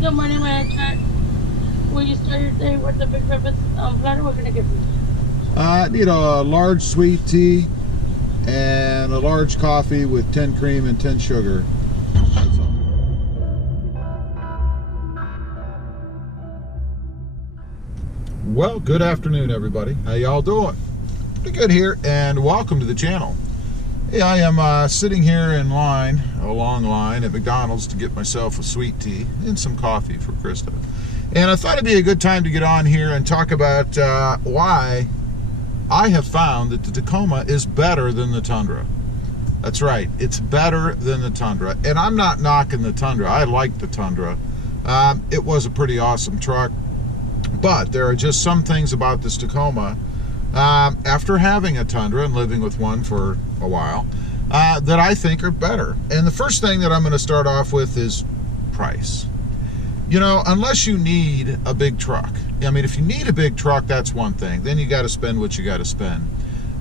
Good morning, my chat. Will you start your day with the big breakfast platter? We're gonna get you. I need a large sweet tea and a large coffee with 10 cream and 10 sugar. That's all. Well, good afternoon, everybody. How y'all doing? Pretty good here, and welcome to the channel. Hey, I am sitting here in line, a long line at McDonald's to get myself a sweet tea and some coffee for Krista. And I thought it'd be a good time to get on here and talk about why I have found that the Tacoma is better than the Tundra. That's right, it's better than the Tundra. And I'm not knocking the Tundra. I like the Tundra. It was a pretty awesome truck. But there are just some things about this Tacoma, after having a Tundra and living with one for a while, that I think are better. And the first thing that I'm going to start off with is price. You know, unless you need a big truck. I mean, if you need a big truck, that's one thing. Then you got to spend what you got to spend.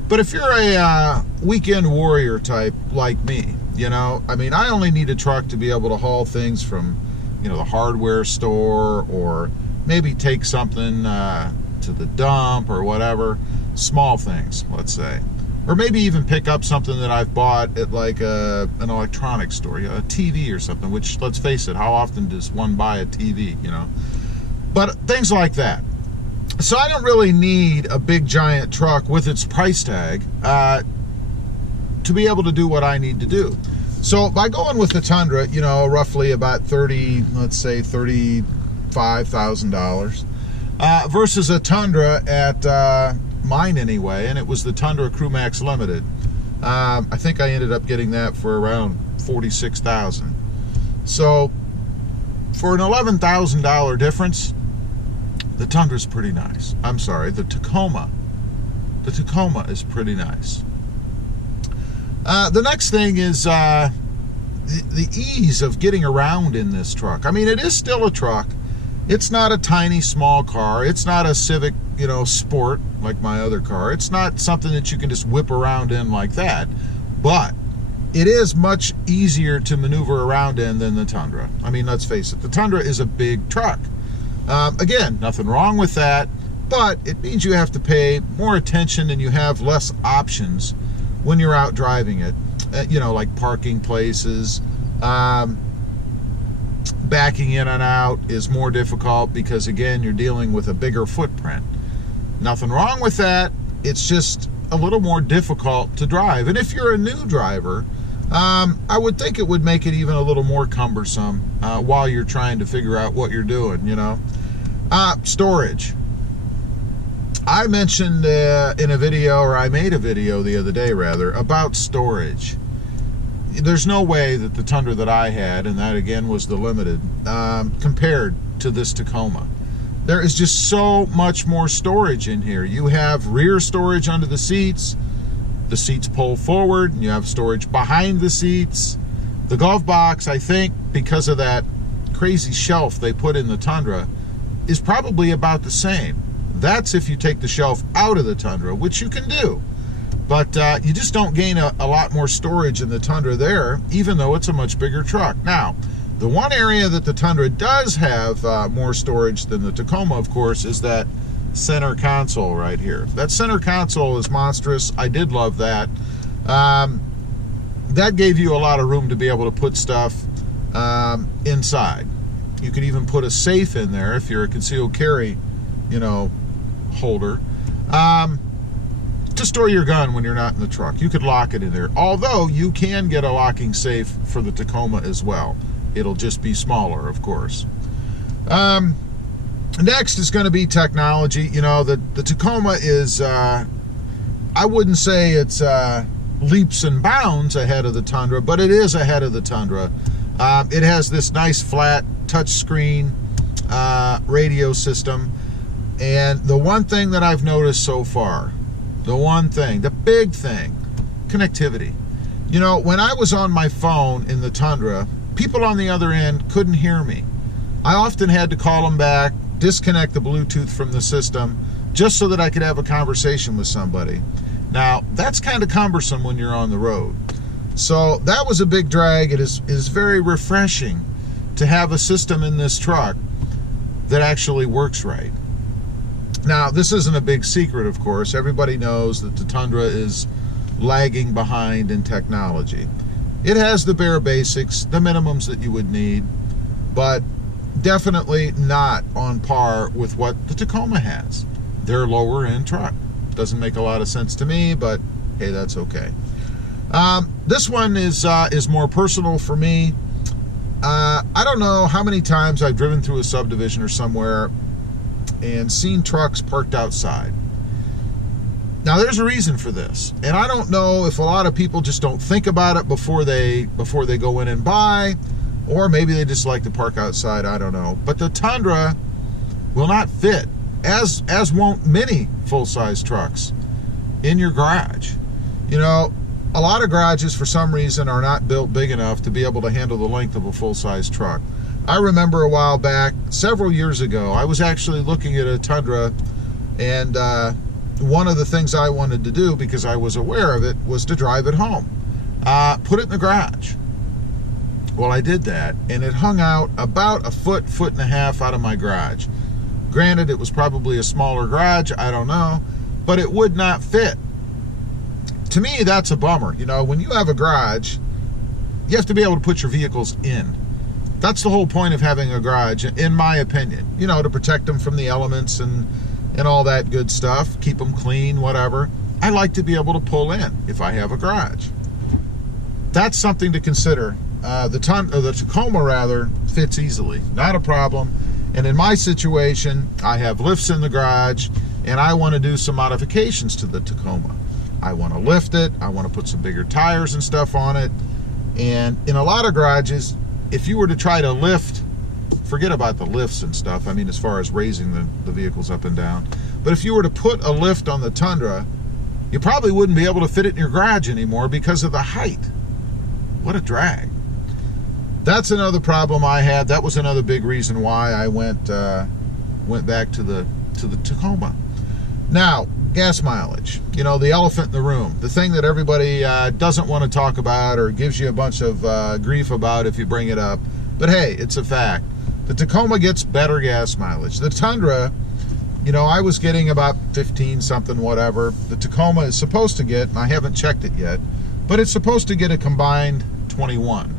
But if you're a weekend warrior type like me, you know, I mean, I only need a truck to be able to haul things from, you know, the hardware store, or maybe take something to the dump or whatever. Small things, let's say. Or maybe even pick up something that I've bought at like an electronics store, a TV or something, which, let's face it, how often does one buy a TV, you know? But things like that. So I don't really need a big giant truck with its price tag to be able to do what I need to do. So by going with the Tundra, you know, roughly about $35,000 versus a Tundra at mine anyway, and it was the Tundra Crew Max Limited. I think I ended up getting that for around $46,000. So for an $11,000 difference, the Tundra's pretty nice. I'm sorry, the Tacoma. The Tacoma is pretty nice. The next thing is the ease of getting around in this truck. I mean, it is still a truck. It's not a tiny, small car. It's not a Civic, you know, Sport like my other car. It's not something that you can just whip around in like that. But it is much easier to maneuver around in than the Tundra. I mean, let's face it, the Tundra is a big truck. Again, nothing wrong with that, but it means you have to pay more attention and you have less options when you're out driving it. You know, like parking places. Backing in and out is more difficult because, again, you're dealing with a bigger footprint. Nothing wrong with that. It's just a little more difficult to drive. And if you're a new driver, I would think it would make it even a little more cumbersome while you're trying to figure out what you're doing, you know. Storage. I mentioned in a video, or I made a video the other day, rather, about storage. There's no way that the Tundra that I had, and that again was the Limited, compared to this Tacoma. There is just so much more storage in here. You have rear storage under the seats pull forward, and you have storage behind the seats. The glove box, I think, because of that crazy shelf they put in the Tundra, is probably about the same. That's if you take the shelf out of the Tundra, which you can do. But you just don't gain a lot more storage in the Tundra there, even though it's a much bigger truck. Now, the one area that the Tundra does have more storage than the Tacoma, of course, is that center console right here. That center console is monstrous. I did love that. That gave you a lot of room to be able to put stuff inside. You could even put a safe in there if you're a concealed carry, you know, holder. To store your gun when you're not in the truck. You could lock it in there. Although you can get a locking safe for the Tacoma as well. It'll just be smaller, of course. Next is going to be technology. You know, the Tacoma is, I wouldn't say it's leaps and bounds ahead of the Tundra, but it is ahead of the Tundra. It has this nice flat touchscreen radio system. And the one thing that I've noticed so far, the big thing, connectivity. You know, when I was on my phone in the Tundra, people on the other end couldn't hear me. I often had to call them back, disconnect the Bluetooth from the system, just so that I could have a conversation with somebody. Now, that's kind of cumbersome when you're on the road. So that was a big drag. It is very refreshing to have a system in this truck that actually works right. Now, this isn't a big secret, of course. Everybody knows that the Tundra is lagging behind in technology. It has the bare basics, the minimums that you would need, but definitely not on par with what the Tacoma has. Their lower end truck. Doesn't make a lot of sense to me, but hey, that's okay. This one is more personal for me. I don't know how many times I've driven through a subdivision or somewhere and seen trucks parked outside. Now, there's a reason for this, and I don't know if a lot of people just don't think about it before they go in and buy, or maybe they just like to park outside. I don't know. But the Tundra will not fit, as won't many full-size trucks, in your garage. You know, a lot of garages for some reason are not built big enough to be able to handle the length of a full-size truck. I remember a while back, several years ago, I was actually looking at a Tundra, and one of the things I wanted to do, because I was aware of it, was to drive it home. Put it in the garage. Well, I did that, and it hung out about a foot and a half out of my garage. Granted, it was probably a smaller garage, I don't know, but it would not fit. To me, that's a bummer. You know, when you have a garage, you have to be able to put your vehicles in. That's the whole point of having a garage, in my opinion. You know, to protect them from the elements and all that good stuff. Keep them clean, whatever. I like to be able to pull in if I have a garage. That's something to consider. The Tacoma, rather, fits easily. Not a problem. And in my situation, I have lifts in the garage, and I want to do some modifications to the Tacoma. I want to lift it. I want to put some bigger tires and stuff on it. And in a lot of garages, if you were to try to lift, forget about the lifts and stuff, I mean as far as raising the vehicles up and down, but if you were to put a lift on the Tundra, you probably wouldn't be able to fit it in your garage anymore because of the height. What a drag. That's another problem I had. That was another big reason why I went back to the Tacoma. Now, gas mileage. You know, the elephant in the room. The thing that everybody doesn't want to talk about or gives you a bunch of grief about if you bring it up. But hey, it's a fact. The Tacoma gets better gas mileage. The Tundra, you know, I was getting about 15 something, whatever. The Tacoma is supposed to get, and I haven't checked it yet, but it's supposed to get a combined 21,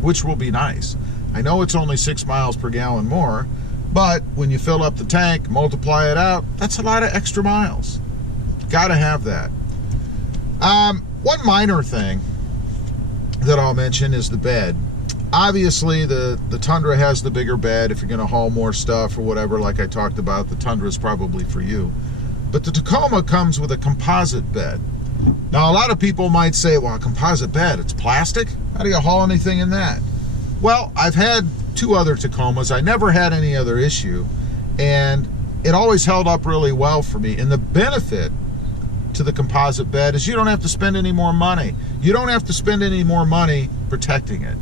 which will be nice. I know it's only 6 miles per gallon more, but when you fill up the tank, multiply it out, that's a lot of extra miles. Got to have that. One minor thing that I'll mention is the bed. Obviously, the Tundra has the bigger bed. If you're going to haul more stuff or whatever, like I talked about, the Tundra is probably for you. But the Tacoma comes with a composite bed. Now, a lot of people might say, well, a composite bed, it's plastic? How do you haul anything in that? Well, I've had 2 other Tacomas. I never had any other issue, and it always held up really well for me. And the benefit to the composite bed is you don't have to spend any more money. You don't have to spend any more money protecting it.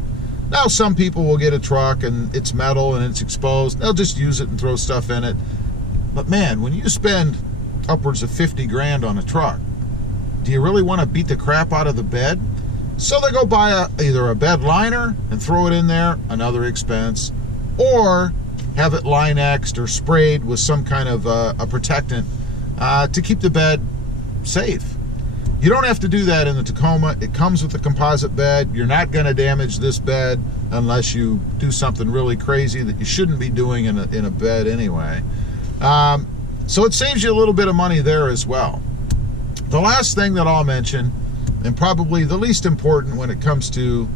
Now, some people will get a truck and it's metal and it's exposed. They'll just use it and throw stuff in it. But man, when you spend upwards of 50 grand on a truck, do you really want to beat the crap out of the bed? So they go buy either a bed liner and throw it in there, another expense, or have it Line-X'd or sprayed with some kind of a protectant to keep the bed safe. You don't have to do that in the Tacoma. It comes with a composite bed. You're not going to damage this bed unless you do something really crazy that you shouldn't be doing in a bed anyway. So it saves you a little bit of money there as well. The last thing that I'll mention, and probably the least important when it comes to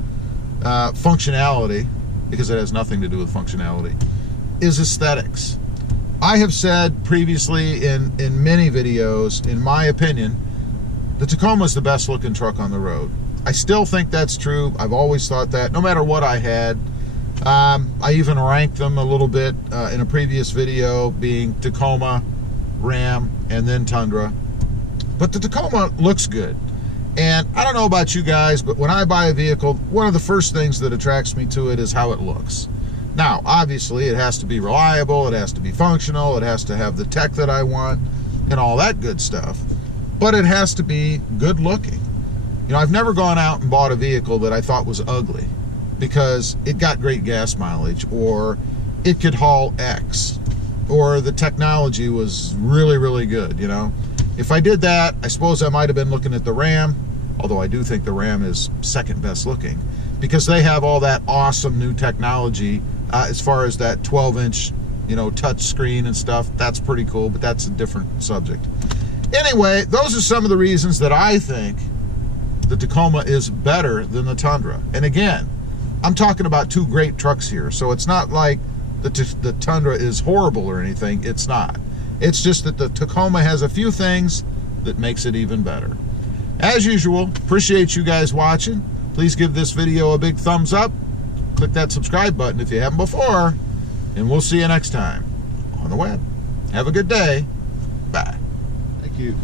functionality, because it has nothing to do with functionality, is aesthetics. I have said previously in many videos, in my opinion, the Tacoma is the best looking truck on the road. I still think that's true. I've always thought that, no matter what I had. I even ranked them a little bit in a previous video, being Tacoma, Ram, and then Tundra. But the Tacoma looks good. And I don't know about you guys, but when I buy a vehicle, one of the first things that attracts me to it is how it looks. Now, obviously, it has to be reliable, it has to be functional, it has to have the tech that I want, and all that good stuff. But it has to be good looking. You know, I've never gone out and bought a vehicle that I thought was ugly. because it got great gas mileage, or it could haul X, or the technology was really, really good, you know. If I did that, I suppose I might have been looking at the Ram, although I do think the Ram is second best looking, because they have all that awesome new technology as far as that 12-inch, you know, touch screen and stuff. That's pretty cool, but that's a different subject. Anyway, those are some of the reasons that I think the Tacoma is better than the Tundra. And again, I'm talking about two great trucks here, so it's not like the Tundra is horrible or anything. It's not. It's just that the Tacoma has a few things that makes it even better. As usual, appreciate you guys watching. Please give this video a big thumbs up. Click that subscribe button if you haven't before, and we'll see you next time on the web. Have a good day. Bye. Thank you.